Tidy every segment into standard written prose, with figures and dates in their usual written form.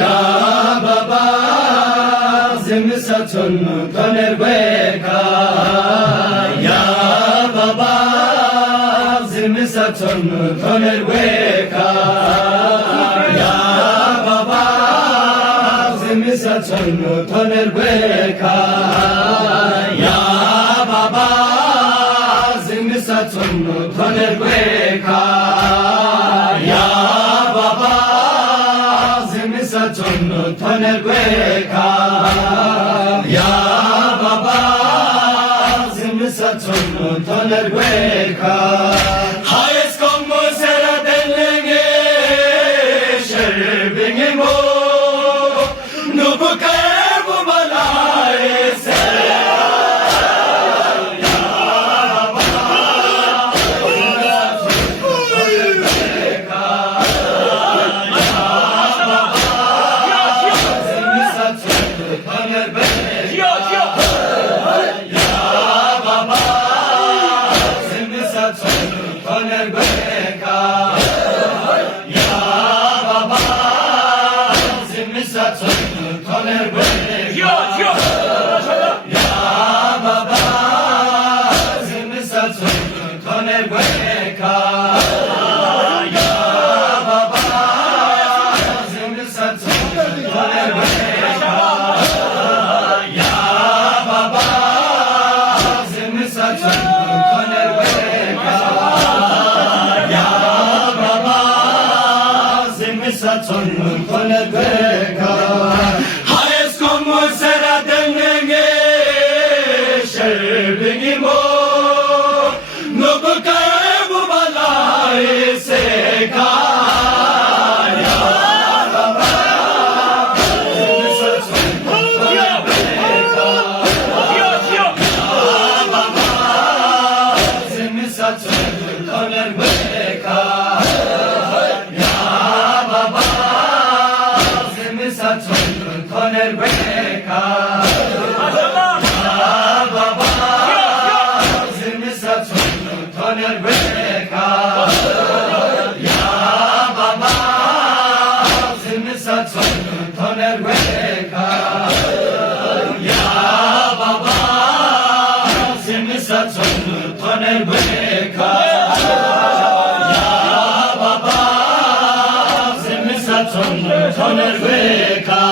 Ya baba zimsatun toner beka Ya baba zimsatun toner beka Ya baba zimsatun toner beka Ya baba zimsatun toner beka Ya baba zimsatun toner beka Ya baba zimsatun toner beka Hayes como será denlenge sherbinge mo nubuka bu balai se toner beka Ya baba zimsatun toner beka Ya baba zimsatun toner beka Ya baba zimsatun toner beka Ya baba zimsatun toner beka Zimsatun toner beka Hayes como será denenge sherbingi mo nubuka bu balai seka Ya baba zimsatun toner beka Ya baba zimsatun toner beka zimsatun toner beka Ya baba zimsatun toner beka Ya baba zimsatun toner beka Ya baba zimsatun toner beka Ya baba zimsatun toner beka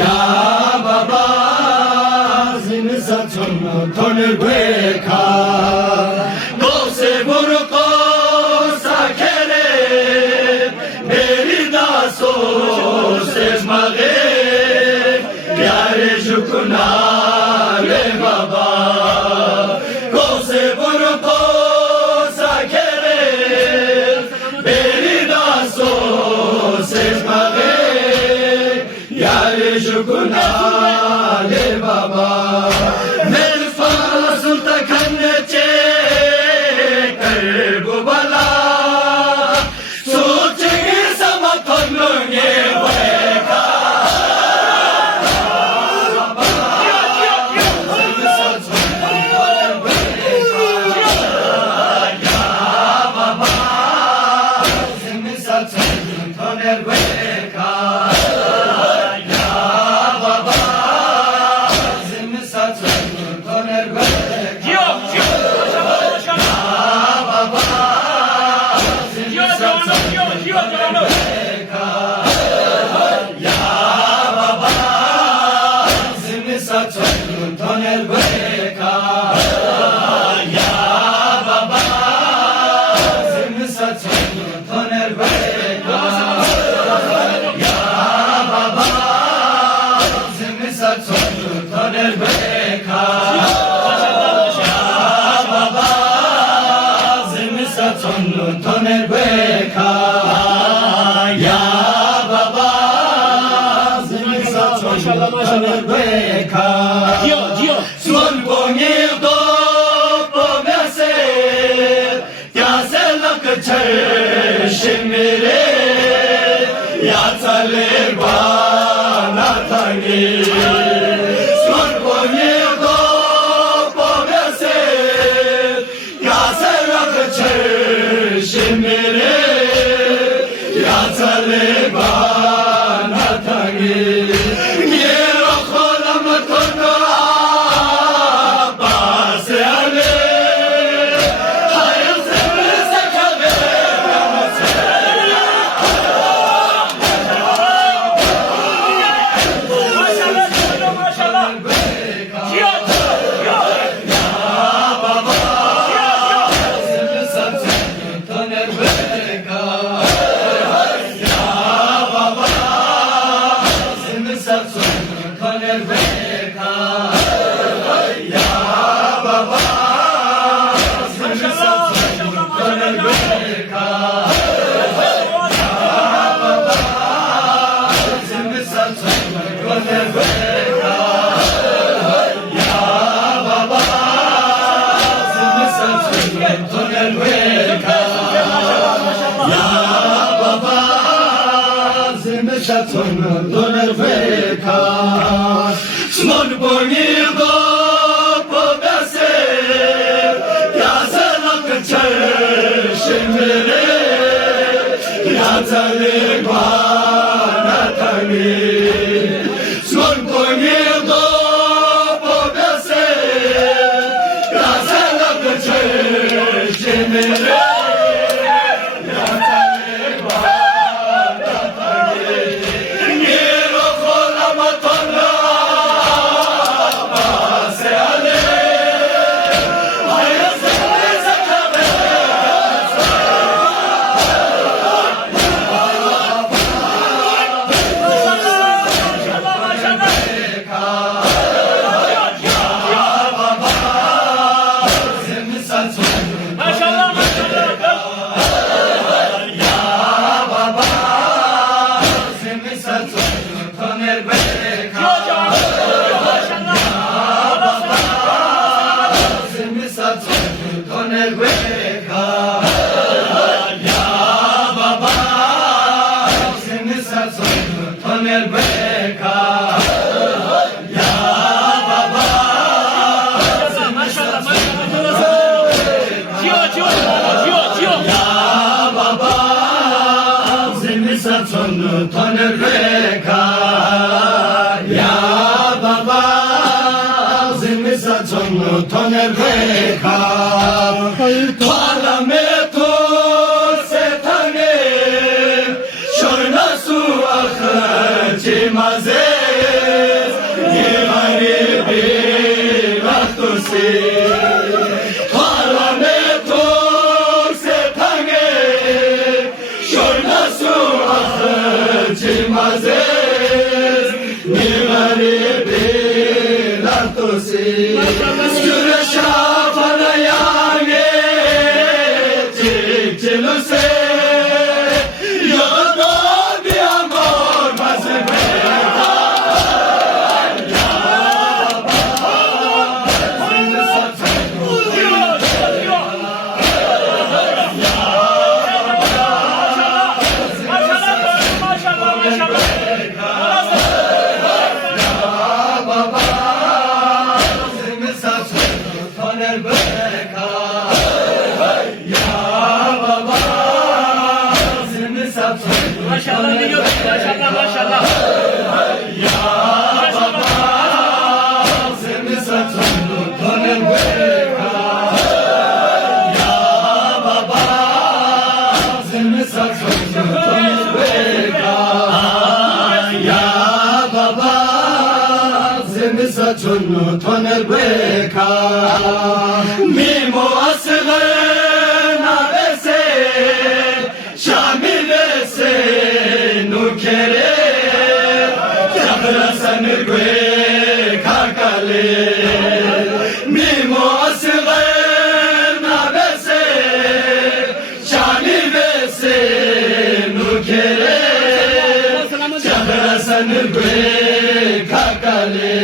Ya baba zimsatun toner beka Kose burko sakere Berida so sesmage Pyare jukuna le baba Kose burko sakere Berida so sesmage Yare jukuna le baba Nerfa sulta kanche karbu bala Sochenge sama tonge beka Ya baba zimsatun toner beka Ya baba zimsatun toner beka Ya baba zimsatun toner beka Ya baba zimsatun toner beka Ya baba zimsatun toner beka Ya baba zimsatun toner beka Ya baba zimsatun toner beka Ya baba zimsatun toner beka Son bongil do pomese Ya selak cheshmire Ya tale bana tangi Son bongil do pomese Ya selak cheshmire Ya tale Small bonito podase yasalak çarşemere yatale bana tani Small bonito podase yasalak çarşemere Parlamento setane şorna su akıcı maze Yemari bir vaktusi Parlamento setane şorna su akıcı maze Yemari bir vaktusi Güreşa bana yani Cilo se yo no mi amor más verdad Maşallah biliyor maşallah maşallah. Ya baba seni satın tanır beka Ya baba seni satın tanır beka Ya baba seni satın tanır beka Mimo asgın abese Şamil se nukere Yabrasan gwe kakale Mimo asgın abese Şamil se nukere Yabrasan gwe kakale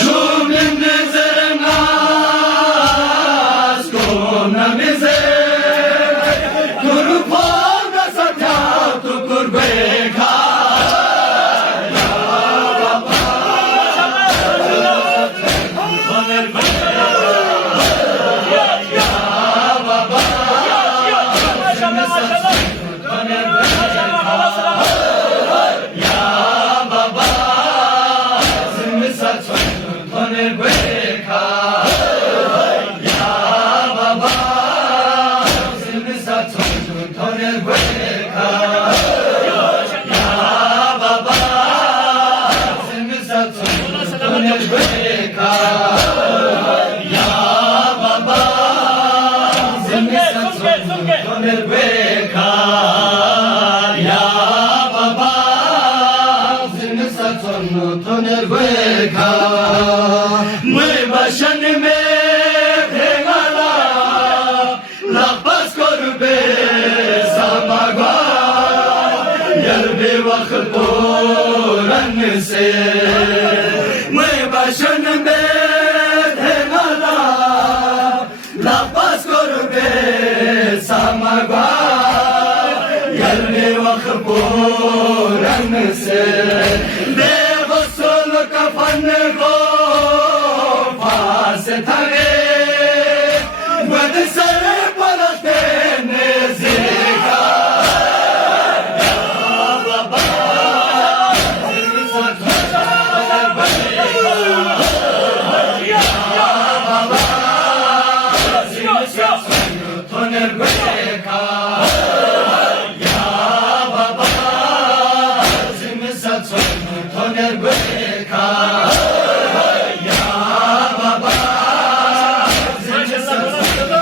Cumlim dizernas Kona mize Maşallah maşallah. toner gueca Nueva shanime regala La paz corbe samagua Yerbe vakit boran se Nueva shanime regala La paz corbe samagua Yerbe vakit boran se Devo solo kafanne go Fase tare Guarda sare para tener zeka Toner gueca Ya baba Zimisa toner gueca Ya baba Zimisa toner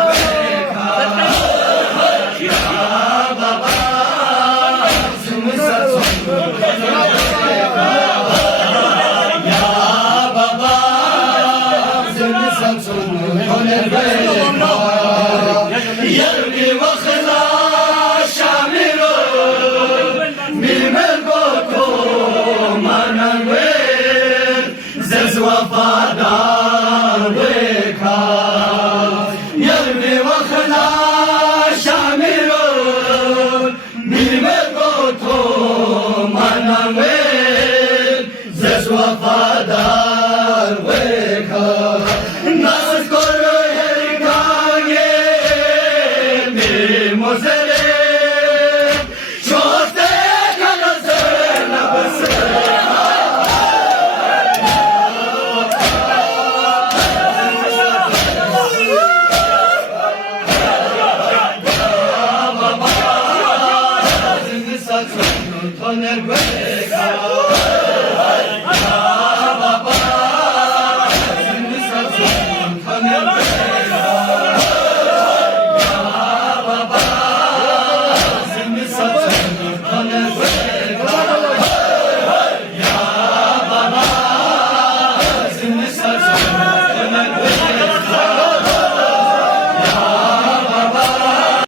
gueca Ya baba Zimisa toner gueca Ya baba Zimisa toner gueca Yerli vakla shamiro Milmel goto mananwer Zezwa fadar weka Yerli vakla shamiro Milmel goto mananwer Zezwa fadar weka Naz koro herikanye Mozele Shote kanazela basela Baba Zimisa toner gueca